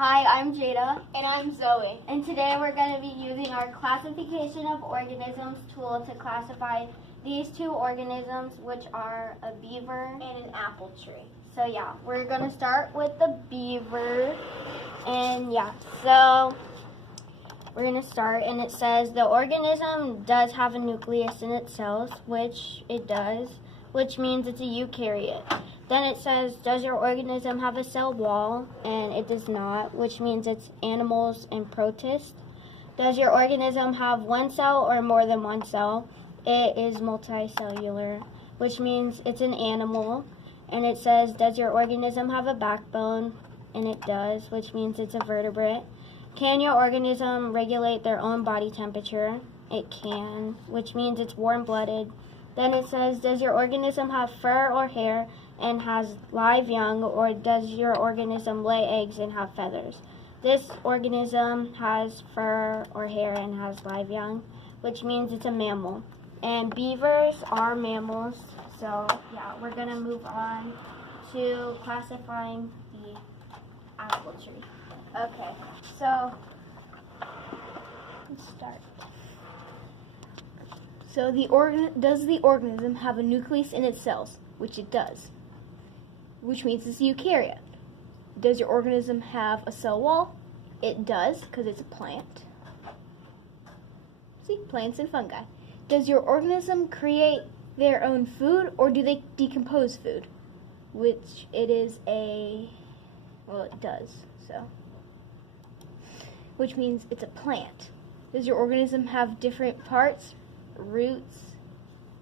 Hi, I'm Jada. And I'm Zoe. And today we're going to be using our classification of organisms tool to classify these two organisms, which are a beaver And an apple tree. So yeah, we're going to start with the beaver. And yeah, so we're going to start, and it says the organism does have a nucleus in its cells, which it does, which means it's a eukaryote. Then it says, does your organism have a cell wall? And it does not, which means it's animals and protists. Does your organism have one cell or more than one cell? It is multicellular, which means it's an animal. And it says, does your organism have a backbone? And it does, which means it's a vertebrate. Can your organism regulate their own body temperature? It can, which means it's warm-blooded. Then it says, does your organism have fur or hair and has live young, or does your organism lay eggs and have feathers? This organism has fur or hair and has live young, which means it's a mammal. And beavers are mammals, so yeah, we're going to move on to classifying the apple tree. Okay, so let's start. So does the organism have a nucleus in its cells? Which it does. Which means it's a eukaryote. Does your organism have a cell wall? It does, because it's a plant. See, plants and fungi. Does your organism create their own food, or do they decompose food? Which it is well, it does, so. Which means it's a plant. Does your organism have different parts, roots,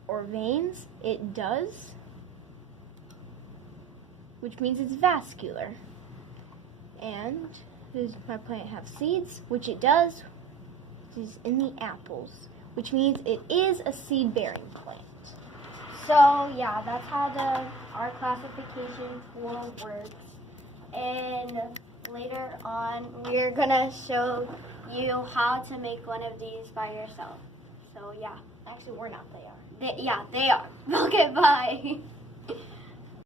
or veins? It does. Which means it's vascular. And does my plant have seeds? Which it does. It is in the apples, which means it is a seed-bearing plant. So yeah, that's how our classification tool works. And later on, we're gonna show you how to make one of these by yourself. So yeah. Actually, we're not. They are. They are. Okay, bye.